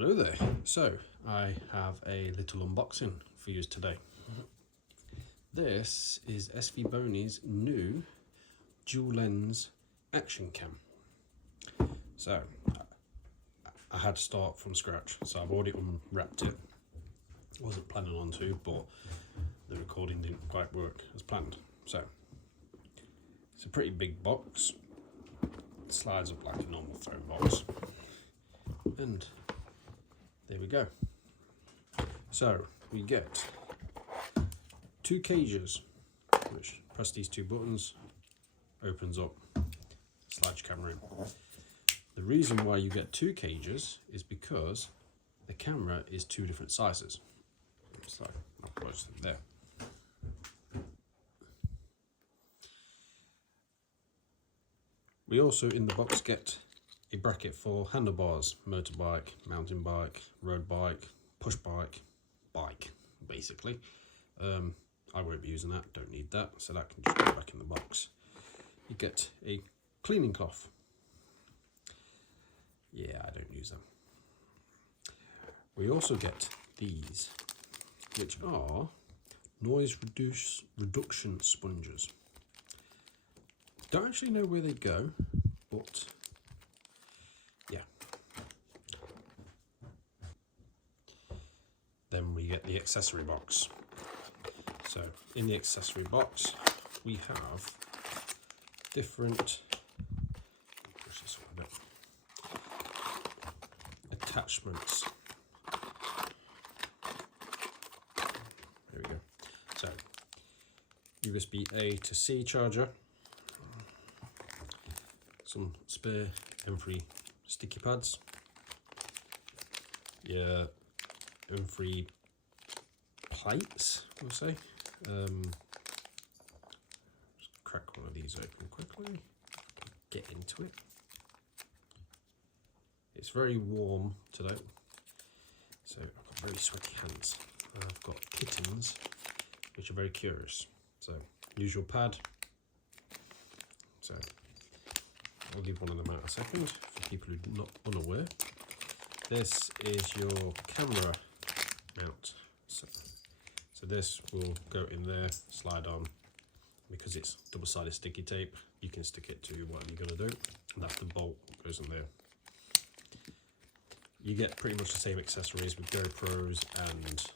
Hello there. So I have a little unboxing for you today. This is SVBony's new dual lens action cam. So I had to start from scratch, so I've already unwrapped it. I wasn't planning on to, but the recording didn't quite work as planned. So it's a pretty big box. It slides up like a normal phone box. And there we go. So we get two cages, which press these two buttons, opens up, slides your camera in. The reason why you get two cages is because the camera is two different sizes. So I'll close them there. We also in the box get a bracket for handlebars, motorbike, mountain bike, road bike, push bike, bike, basically. I won't be using that, don't need that, so that can just go back in the box. You get a cleaning cloth. Yeah, I don't use them. We also get these, which are noise reduction sponges. Don't actually know where they go, but yeah. Then we get the accessory box. So in the accessory box we have different attachments. There we go. So USB A to C charger, some spare M3 sticky pads, yeah, M3 plates, we'll say. Just crack one of these open quickly, get into it. It's very warm today, so I've got very sweaty hands. I've got kittens, which are very curious. So, usual pad. So, I'll give one of them out a second for people who are not unaware. This is your camera mount. So this will go in there, slide on. Because it's double-sided sticky tape, you can stick it to whatever you're going to do. And that's the bolt that goes in there. You get pretty much the same accessories with GoPros and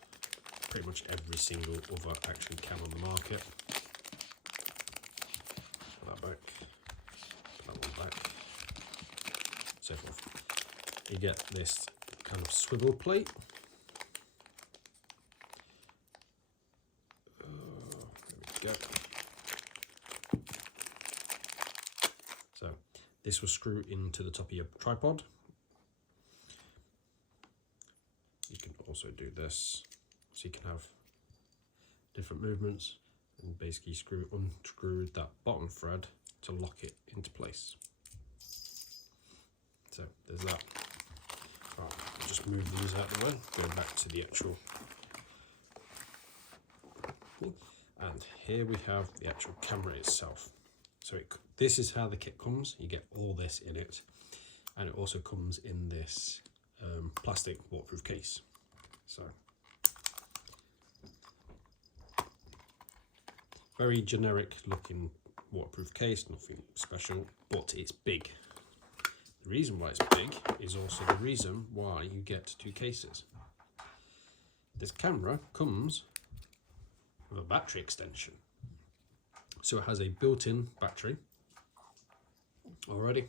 pretty much every single other action cam on the market. Put that back. Put that one back. So forth. You get this kind of swivel plate. There we go. So this will screw into the top of your tripod. You can also do this, so you can have different movements and basically unscrew that bottom thread to lock it into place. So there's that. Right, I'll just move these out of the way, go back to the actual. And here we have the actual camera itself. So this is how the kit comes. You get all this in it, and it also comes in this plastic waterproof case. So very generic looking waterproof case, nothing special, but it's big. The reason why it's big is also the reason why you get two cases. This camera comes with a battery extension. So it has a built-in battery already,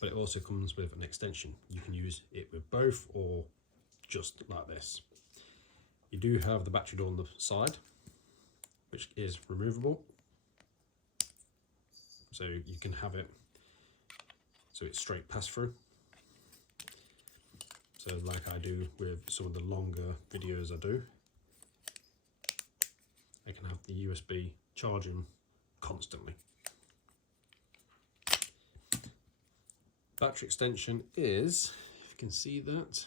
but it also comes with an extension. You can use it with both or just like this. You do have the battery door on the side, which is removable. So you can have it so it's straight pass through. So like I do with some of the longer videos I do, I can have the USB charging constantly. Battery extension is, if you can see that,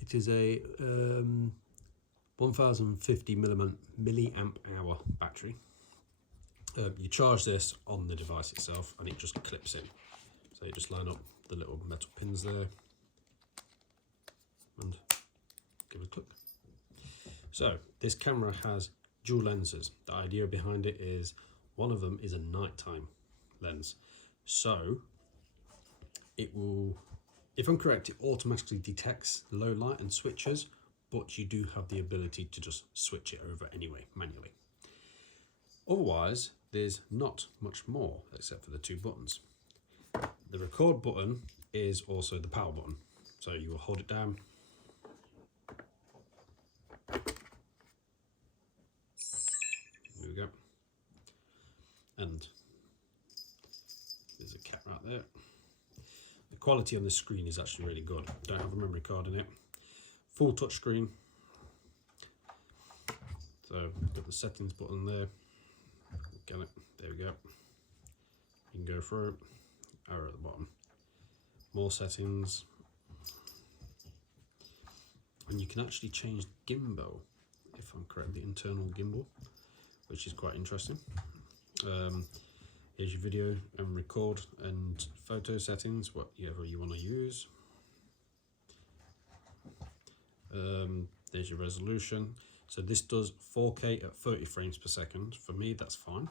it is a 1050 milliamp hour battery. You charge this on the device itself and it just clips in. So you just line up the little metal pins there and give it a click. So this camera has dual lenses. The idea behind it is one of them is a nighttime lens. So it will, if I'm correct, it automatically detects low light and switches, but you do have the ability to just switch it over anyway, manually. Otherwise, there's not much more except for the two buttons. The record button is also the power button. So you will hold it down. There we go. And there's a cat right there. The quality on this screen is actually really good. Don't have a memory card in it. Full touch screen. So got the settings button there. Get it. There we go. You can go through it. Arrow at the bottom. More settings. And you can actually change gimbal, if I'm correct, the internal gimbal, which is quite interesting. Here's your video and record and photo settings, whatever you want to use. There's your resolution. So this does 4K at 30 frames per second. For me, that's fine,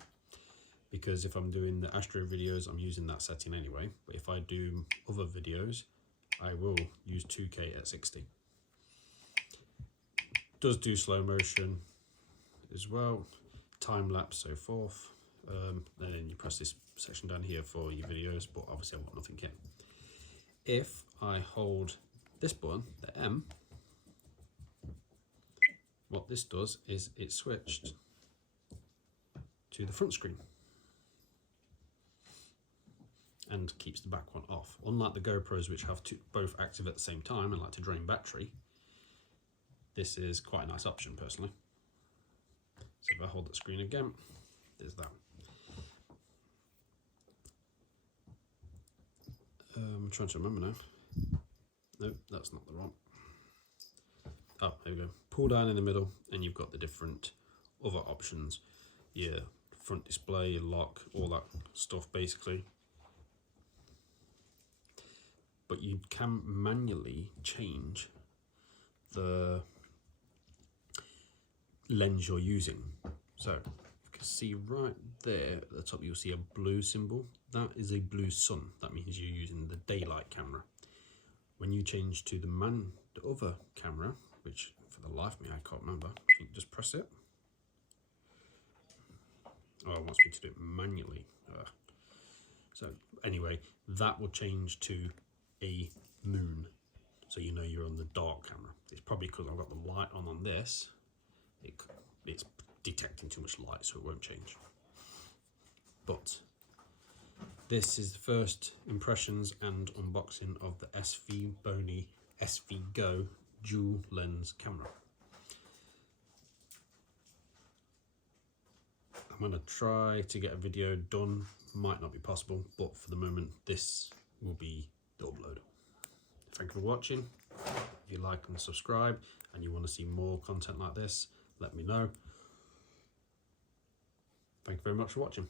because if I'm doing the Astro videos, I'm using that setting anyway. But if I do other videos, I will use 2K at 60. Does do slow motion as well, time lapse, so forth. And then you press this section down here for your videos, but obviously I've got nothing here. If I hold this button, the M, what this does is it switched to the front screen and keeps the back one off. Unlike the GoPros, which have both active at the same time and like to drain battery, this is quite a nice option personally. So if I hold the screen again, there's that. I'm trying to remember now. Nope, that's not the one. Oh, there we go. Pull down in the middle and you've got the different other options. Your front display, your lock, all that stuff basically. But you can manually change the lens you're using. So you can see right there at the top, you'll see a blue symbol. That is a blue sun. That means you're using the daylight camera. When you change to the other camera, which for the life of me I can't remember, you just press it. Oh, it wants me to do it manually. So anyway, that will change to a moon, so you know you're on the dark camera. It's probably because I've got the light on this. It's detecting too much light, so it won't change. But this is the first impressions and unboxing of the SVBony SVGo Dual lens camera. I'm going to try to get a video done. Might not be possible, but for the moment this will be the upload. Thank you for watching. If you like and subscribe and you want to see more content like this, let me know. Thank you very much for watching.